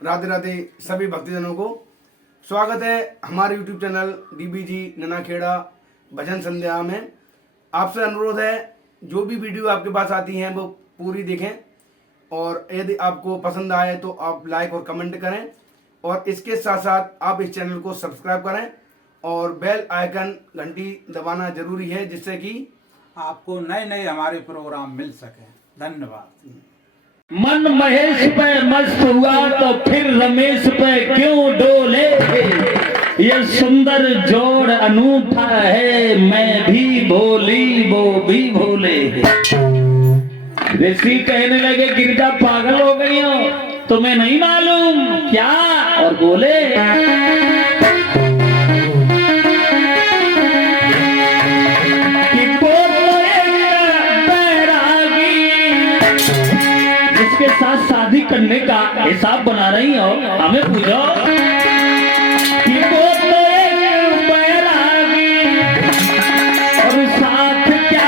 राधे राधे सभी भक्तजनों को स्वागत है हमारे YouTube चैनल DBG ननाखेड़ा भजन संध्या में। आपसे अनुरोध है जो भी वीडियो आपके पास आती हैं वो पूरी देखें और यदि आपको पसंद आए तो आप लाइक और कमेंट करें और इसके साथ साथ आप इस चैनल को सब्सक्राइब करें और बेल आइकन घंटी दबाना जरूरी है जिससे कि आपको नए नए हमारे प्रोग्राम मिल सके। धन्यवाद। मन महेश पे मस्त हुआ तो फिर रमेश पे क्यों डोले। ये सुंदर जोड़ अनूठा है, मैं भी भोली वो भी भोले। ऋषि कहने लगे गिरिजा पागल हो गई हो, तुम्हें नहीं मालूम क्या? और बोले साथ शादी करने का हिसाब बना रही हो, हमें पूछो कि वो तो एक बैरागी और साथ क्या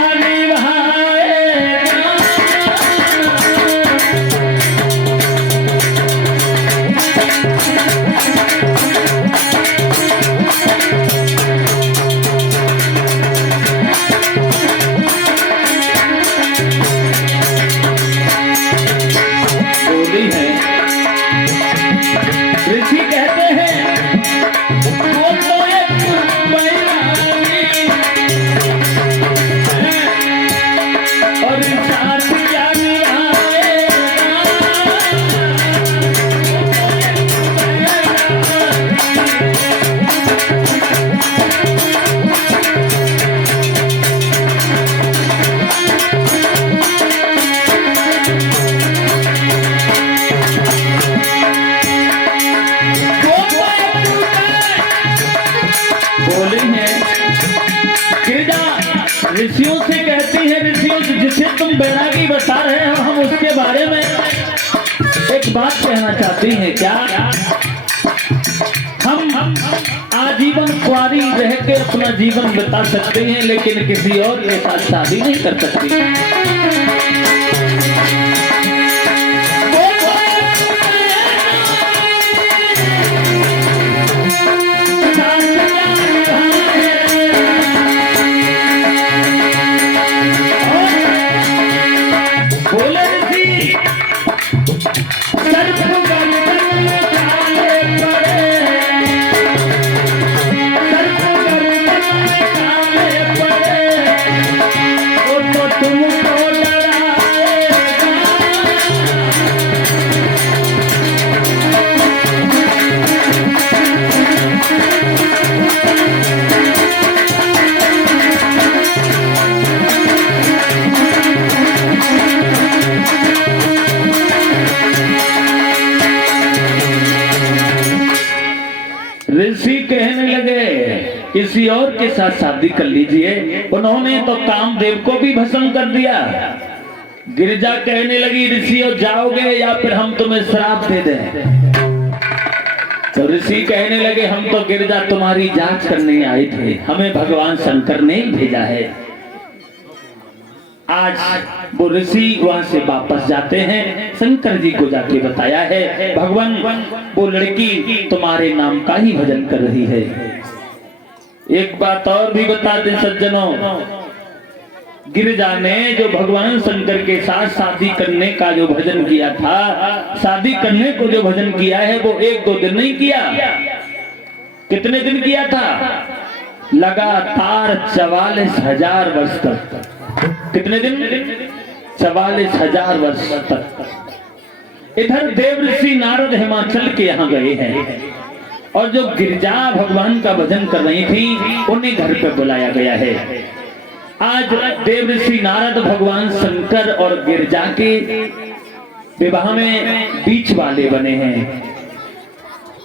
ऋषियों से कहती है, ऋषियों से जिसे तुम बैरागी बता रहे हो हम उसके बारे में एक बात कहना चाहती हैं क्या? हम आजीवन कुंवारी रह के अपना जीवन बिता सकते हैं लेकिन किसी और के साथ शादी नहीं कर सकती। ऋषि कहने लगे किसी और के साथ शादी कर लीजिए। उन्होंने तो कामदेव को भी भस्म कर दिया। गिरिजा कहने लगी ऋषियों जाओगे या फिर हम तुम्हें श्राप दे दें? तो ऋषि कहने लगे हम तो गिरिजा तुम्हारी जांच करने आए थे, हमें भगवान शंकर ने ही भेजा है। आज वो ऋषि वहां से वापस जाते हैं, शंकर जी को जाके बताया है भगवान वो लड़की तुम्हारे नाम का ही भजन कर रही है। एक बात और भी बता दें सज्जनों, गिरिजा ने जो भगवान शंकर के साथ शादी करने का जो भजन किया था, शादी करने को जो भजन किया है वो एक दो दिन नहीं किया। कितने दिन किया था? लगातार 44,000 वर्ष तक। कितने दिन? 44,000 वर्ष तक। इधर देव ऋषि नारद हिमाचल के यहाँ गए हैं और जो गिरिजा भगवान का भजन कर रही थी उन्हें घर पे बुलाया गया है। आज देव ऋषि नारद भगवान शंकर और गिरिजा के विवाह में बीच वाले बने हैं।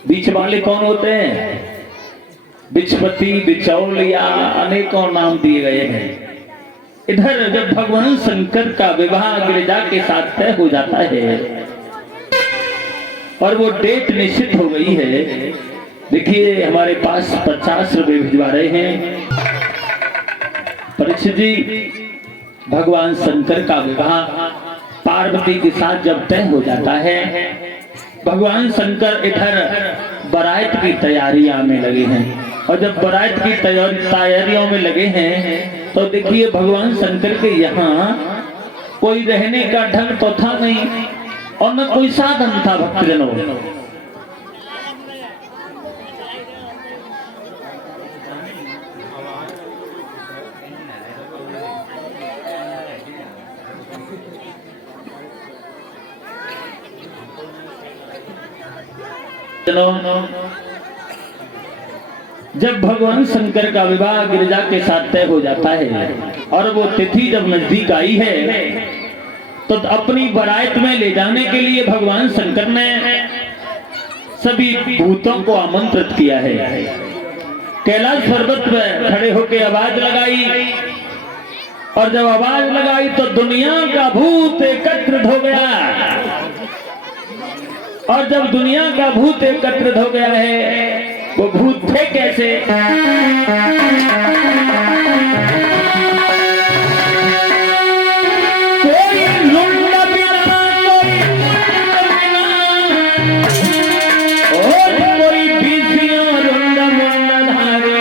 बीच वाले कौन होते हैं? बिचपति, बिचौल या अनेकों नाम दिए गए हैं। इधर जब भगवान शंकर का विवाह गिरिजा के साथ तय हो जाता है और वो डेट निश्चित हो गई है, देखिए हमारे पास 50 रुपए भिजवा रहे हैं। परीक्षित जी, भगवान शंकर का विवाह पार्वती के साथ जब तय हो जाता है भगवान शंकर इधर बारात की तैयारियां में लगे हैं। और जब बारात की तैयारियों में लगे हैं तो देखिए भगवान शंकर के यहाँ कोई रहने का ढंग तो था नहीं और न कोई साधन था भक्तजनों। जब भगवान शंकर का विवाह गिरिजा के साथ तय हो जाता है और वो तिथि जब नजदीक आई है तो अपनी बारात में ले जाने के लिए भगवान शंकर ने सभी भूतों को आमंत्रित किया है। कैलाश पर्वत पर खड़े होकर आवाज लगाई और जब आवाज लगाई तो दुनिया का भूत एकत्रित हो गया। और जब दुनिया का भूत एकत्रित हो गया है वो भूत थे कैसे? कोई लुंड बिना, कोई और कोई बीसियों रुंड मुंड धारे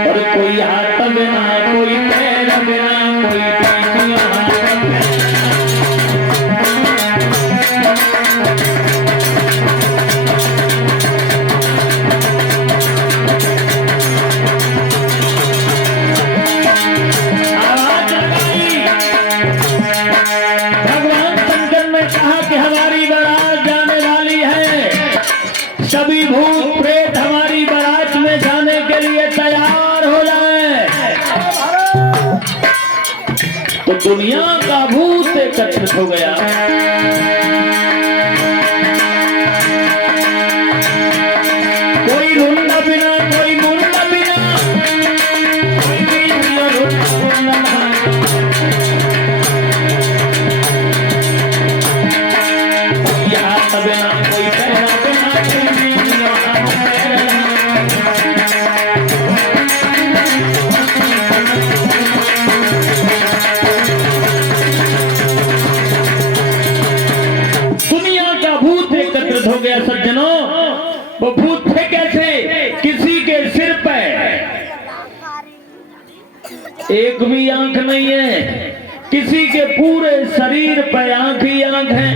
और कोई हाथ बिना, कोई पैर बिना, कोई बीसियों हाथ बिना। सभी भूत प्रेत हमारी बारात में जाने के लिए तैयार हो जाए। तो दुनिया का भूत एकत्रित हो गया। कोई रुंड बिना, कोई मुंड बिना, कोई हाथ बिना, कोई पैर बिना, दुनिया का भूत एकत्रित हो गया। सज्जनों, वो भूत थे कैसे? किसी के सिर पे एक भी आंख नहीं है, किसी के पूरे शरीर पे आंख ही आंख है,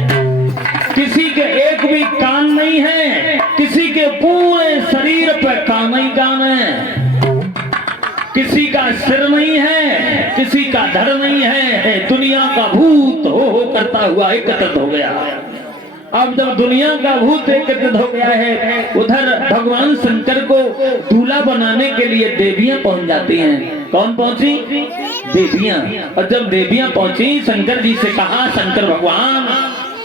किसी के एक भी कान नहीं है, किसी के पूरे शरीर पे कान ही कान है, किसी का सिर नहीं है, किसी का धड़ नहीं है। दुनिया का भूत हो करता हुआ एकत्रित हो गया। अब जब दुनिया का भूत एकत्रित हो गया है उधर भगवान शंकर को दूल्हा बनाने के लिए देवियां पहुंच जाती हैं। कौन पहुंची? देवियां। और जब देवियां पहुंची, शंकर जी से कहा, शंकर भगवान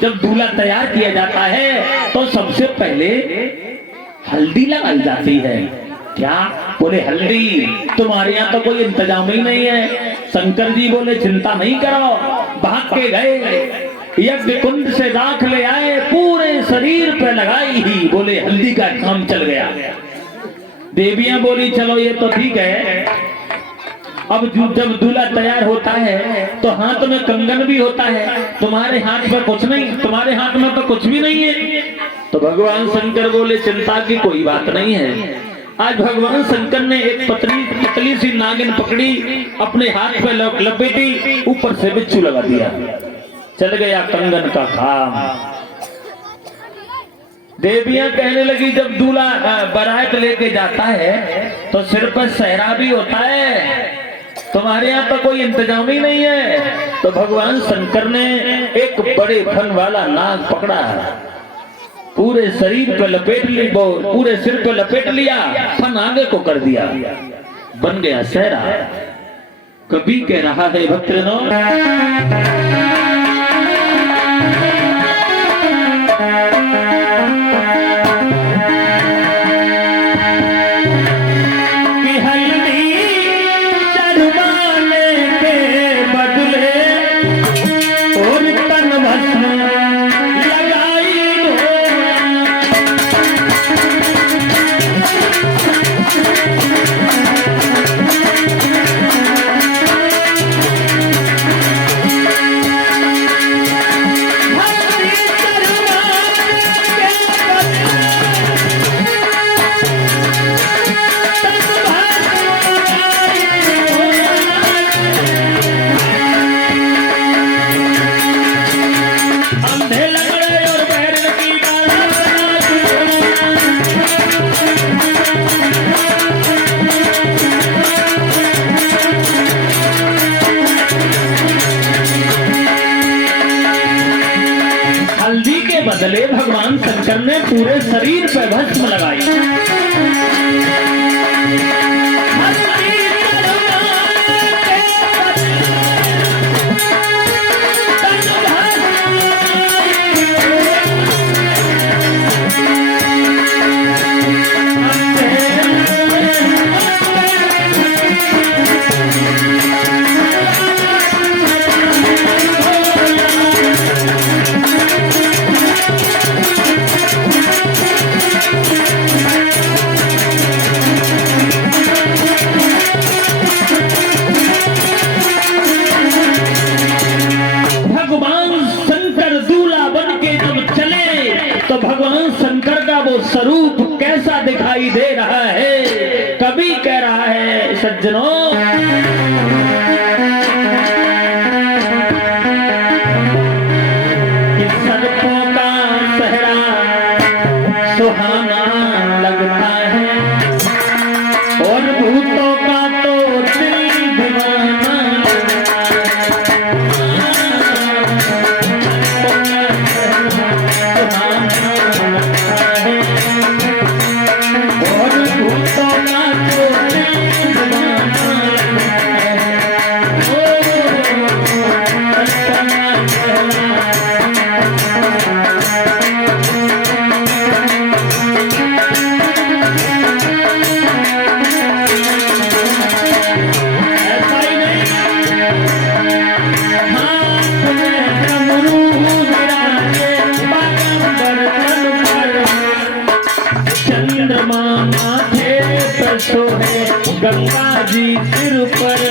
जब दूल्हा तैयार किया जाता है तो सबसे पहले हल्दी लगाई जाती है। क्या? बोले हल्दी? तुम्हारे यहाँ तो कोई इंतजाम ही नहीं है। शंकर जी बोले चिंता नहीं करो, भाग के गए, यज्ञ कुंड से राख ले आए, पूरे शरीर पे लगाई ही, बोले हल्दी का काम चल गया। देवियां बोली चलो ये तो ठीक है। अब जब दूल्हा तैयार होता है तो हाथ में कंगन भी होता है, तुम्हारे हाथ में कुछ नहीं, तुम्हारे हाथ में तो कुछ भी नहीं है। तो भगवान शंकर बोले चिंता की कोई बात नहीं है। आज भगवान शंकर ने एक पतली सी नागिन पकड़ी, अपने हाथ पे लपेटी, ऊपर से बिच्छू लगा दिया, चल गया कंगन का काम। देवियां कहने लगी जब दूल्हा बारात लेके जाता है तो सिर पर सहरा भी होता है, तुम्हारे यहाँ तो कोई इंतजाम ही नहीं है। तो भगवान शंकर ने एक बड़े फन वाला नाग पकड़ा, पूरे शरीर पे लपेट ली, पूरे सिर पे लपेट लिया, फन आगे को कर दिया, बन गया सहरा। कभी कह रहा है भक्तजनों, हल्दी के बदले भगवान शंकर ने पूरे शरीर पे भस्म लगाई। तो भगवान शंकर का वो स्वरूप कैसा दिखाई दे रहा है। कवि कह रहा है सज्जनों, कि सर्पों का सहरा सुहाना लगता है और भूतों का तो दिल दीवाना गंगा जी सिर पर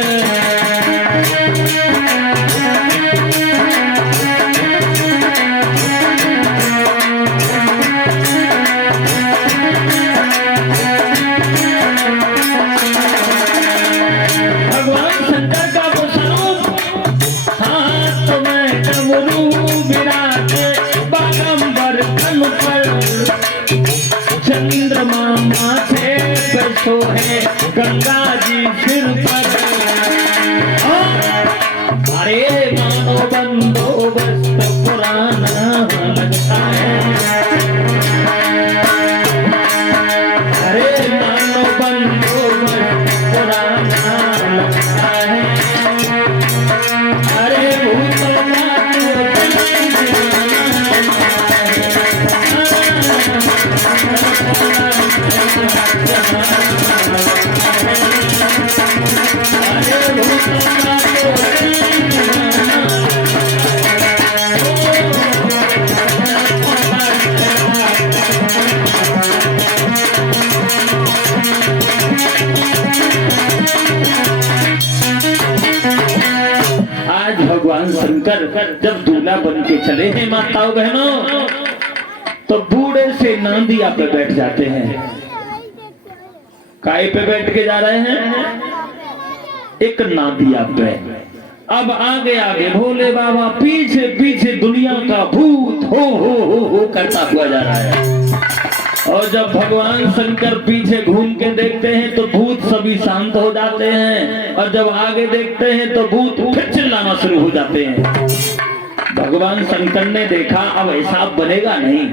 भगवान शंकर का वो स्वरूप, हाथ में डमरू विराजे बागंबर तन पर, चंद्रमा माथे पर सोहे गंगा जी सिर पर। अरे मानो बंदोबस्त पुराना लगता है, अरे मानो बंदोबस्त पुराना लगता है, अरे भूतों का आज भगवान शंकर जब दूल्हा बन के चले हैं माताओं बहनों, तो बूढ़े से नांदिया पे बैठ जाते हैं। काय पे बैठ के जा रहे हैं? एक नांदिया पे। अब आगे आगे भोले बाबा, पीछे पीछे दुनिया का भूत हो करता हुआ जा रहा है। और जब भगवान शंकर पीछे घूम के देखते हैं तो भूत सभी शांत हो जाते हैं, और जब आगे देखते हैं तो भूत फिर चिल्लाना शुरू हो जाते हैं। भगवान शंकर ने देखा अब ऐसा बनेगा नहीं,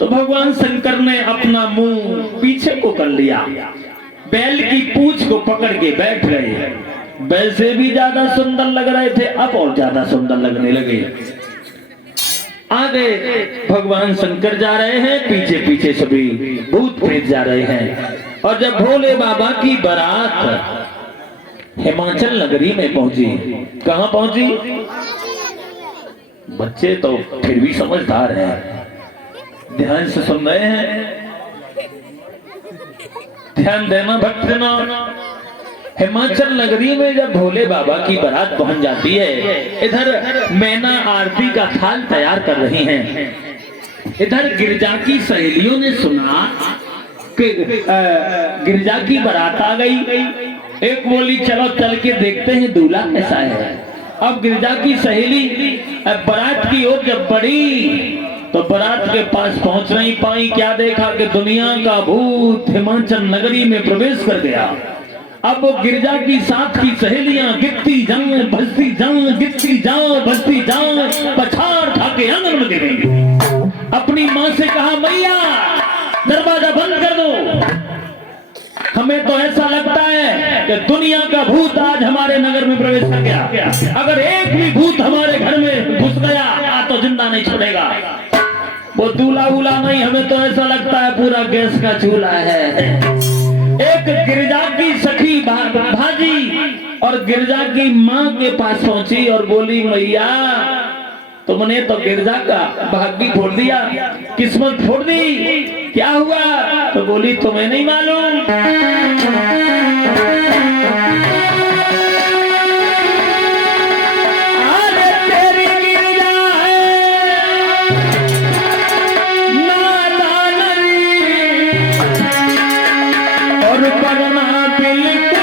तो भगवान शंकर ने अपना मुंह पीछे को कर लिया, बैल की पूंछ को पकड़ के बैठ गए। बैल से भी ज्यादा सुंदर लग रहे थे, अब और ज्यादा सुंदर लगने लगे। आगे भगवान शंकर जा रहे हैं, पीछे पीछे सभी भूत प्रेत जा रहे हैं। और जब भोले बाबा की बारात हिमाचल नगरी में पहुंची, कहां पहुंची? बच्चे तो फिर भी समझदार हैं, ध्यान से सुन रहे हैं, ध्यान देना भक्तजनों। हिमाचल नगरी में जब भोले बाबा की बारात पहुंच जाती है, इधर मैना आरती का थाल तैयार कर रही हैं। इधर गिरजा की सहेलियों ने सुना कि गिरजा की बारात आ गई। एक बोली चलो चल के देखते हैं दूल्हा कैसा है। अब गिरजा की सहेली बारात की ओर जब बढ़ी तो बारात के पास पहुंच नहीं पाई। क्या देखा कि दुनिया का भूत हिमाचल नगरी में प्रवेश कर गया। अब गिरजा की साथ की सहेलियां गिरती जाएं, भजती जाएं, गिरती जाएं, भजती जाएं, पछाड़ खा के अपनी माँ से कहा मैया दरवाजा बंद कर दो। हमें तो ऐसा लगता है कि दुनिया का भूत आज हमारे नगर में प्रवेश कर गया। अगर एक भी भूत हमारे घर में घुस गया तो जिंदा नहीं छोड़ेगा। वो दूल्हा उला नहीं, हमें तो ऐसा लगता है पूरा गैस का चूल्हा है। एक गिरजा की सखी भाजी और गिरजा की माँ के पास पहुंची और बोली मैया तुमने तो गिरजा का भाग्य फोड़ दिया, किस्मत फोड़ दी, क्या हुआ? तो बोली तुम्हें नहीं मालूम, अरे तेरी गिरजा है नादानी और पढ़ना बिल्कुल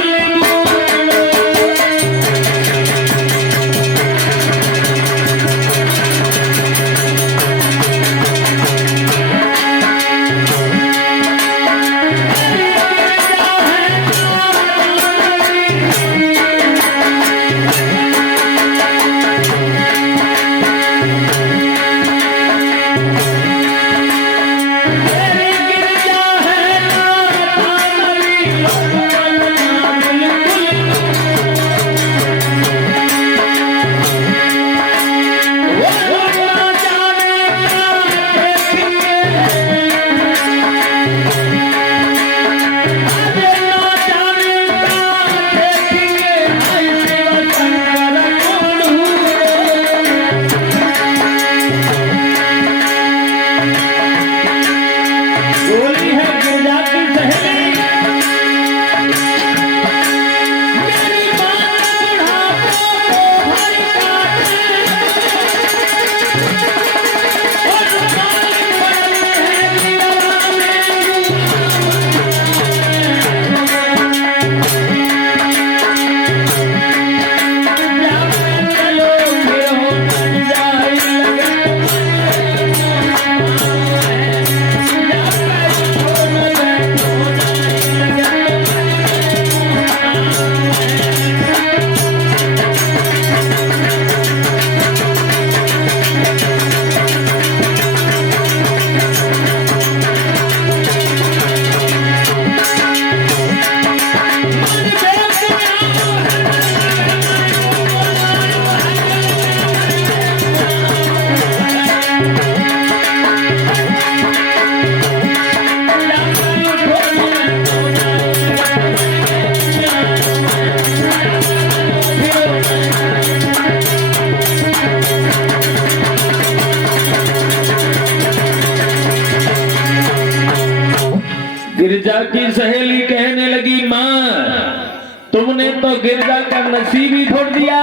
गिरजा की सहेली कहने लगी माँ तुमने तो गिरजा का नसीब ही छोड़ दिया।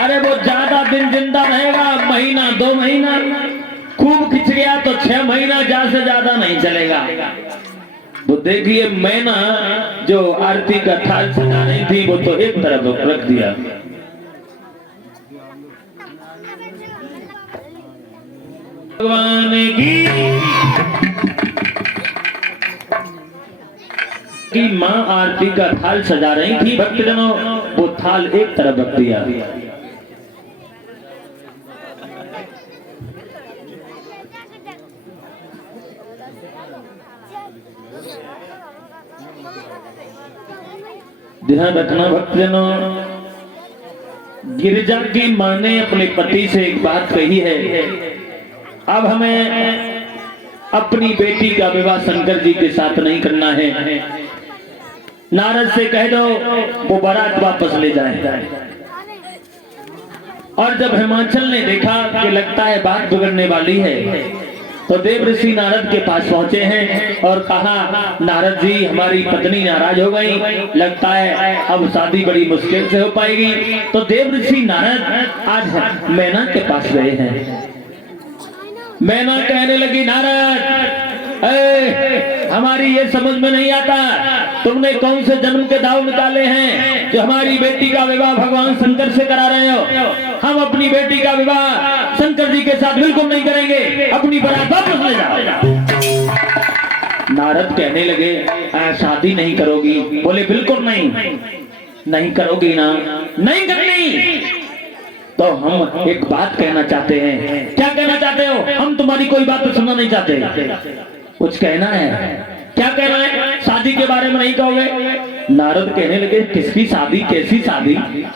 अरे वो ज्यादा दिन जिंदा रहेगा, महीना 2 महीना, खूब खिंच गया तो 6 महीना, ज्यादा से ज्यादा नहीं चलेगा। वो देखिए मैना जो आरती का थाल सजा रही थी वो तो एक तरफ रख दिया। भगवान की माँ आरती का थाल सजा रही थी, भक्तजनों वो थाल एक तरफ रख दिया। ध्यान रखना भक्तजनों, गिरजा की माँ ने अपने पति से एक बात कही है, अब हमें अपनी बेटी का विवाह शंकर जी के साथ नहीं करना है। नारद से कह दो वो बारात वापस ले जाए। और जब हिमाचल ने देखा कि लगता है बात बिगड़ने वाली है तो देवऋषि नारद के पास पहुंचे हैं और कहा नारद जी हमारी पत्नी नाराज हो गई, लगता है अब शादी बड़ी मुश्किल से हो पाएगी। तो देवऋषि नारद आज मैना के पास गए हैं। मैना कहने लगी नारद हमारी ये समझ में नहीं आता तुमने कौन से जन्म के दाव निकाले हैं जो हमारी बेटी का विवाह भगवान शंकर से करा रहे हो। हम अपनी बेटी का विवाह शंकर जी के साथ बिल्कुल नहीं करेंगे, अपनी बारात वापस ले जाओ। नारद कहने लगे शादी नहीं करोगी? बोले बिल्कुल नहीं। नहीं करोगी ना? नहीं करनी। तो हम एक बात कहना चाहते हैं। क्या कहना चाहते हो? हम तुम्हारी हमारी कोई बात तो सुनना नहीं चाहते। कुछ कहना है? क्या कहना है? शादी के बारे में नहीं कहोगे? नारद कहने लगे किसकी शादी, कैसी शादी?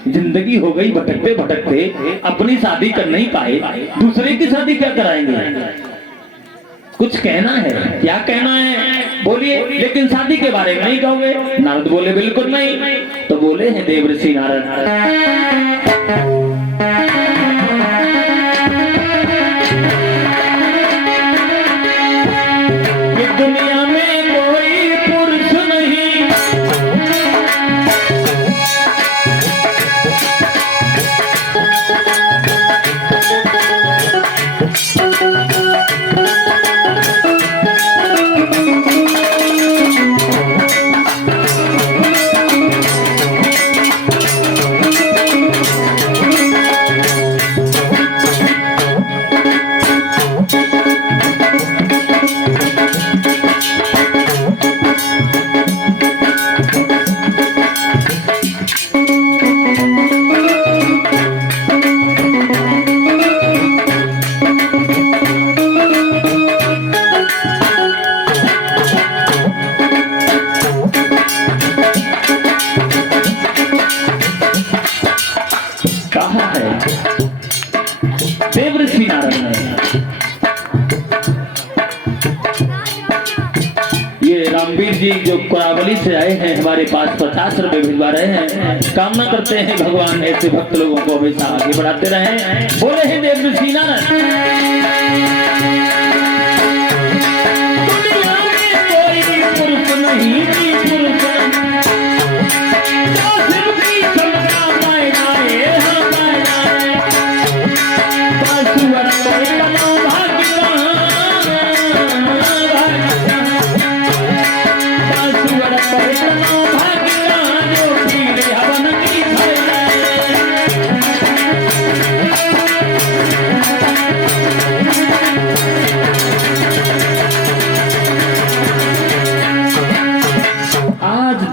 जिंदगी हो गई भटकते भटकते, अपनी शादी कर नहीं पाए, दूसरे की शादी क्या कराएंगे? कुछ कहना है? क्या कहना है? बोलिए, लेकिन शादी के बारे में नहीं कहोगे। नारद बोले बिल्कुल नहीं। तो बोले हैं देवर्षि नारद, दुनिया में कोई पुरुष नहीं देवर्षि नारद ने। ये रामवीर जी जो कोरावली से आए हैं हमारे पास 50 रुपए भिजवा रहे हैं। कामना करते हैं भगवान ऐसे भक्त लोगों को हमेशा आगे बढ़ाते रहे। बोले हैं देवर्षि नारद, दुनिया में कोई पुरुष नहीं, पुरुष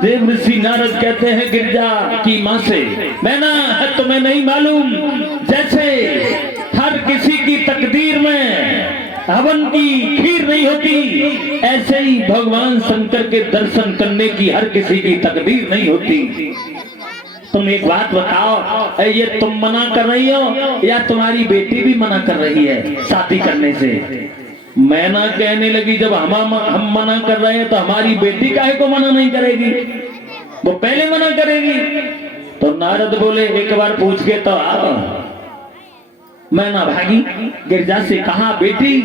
देवर्षि नारद कहते हैं गिरजा की माँ से, मैना तुम्हें नहीं मालूम, जैसे हर किसी की तकदीर में हवन की खीर नहीं होती, ऐसे ही भगवान शंकर के दर्शन करने की हर किसी की तकदीर नहीं होती। तुम एक बात बताओ, ये तुम मना कर रही हो या तुम्हारी बेटी भी मना कर रही है शादी करने से? मैना कहने लगी जब हम मना कर रहे हैं तो हमारी बेटी काहे को मना नहीं करेगी, वो पहले मना करेगी। तो नारद बोले एक बार पूछ के तो आओ। मैना भागी गिरजा से कहा बेटी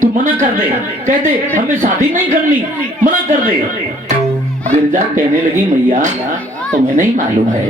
तू मना कर दे, कह दे हमें शादी नहीं करनी, मना कर दे। गिरजा कहने लगी मैया तुम्हें नहीं मालूम है,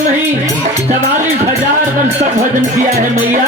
नहीं 44,000 वर्ष तक भजन किया है मैया।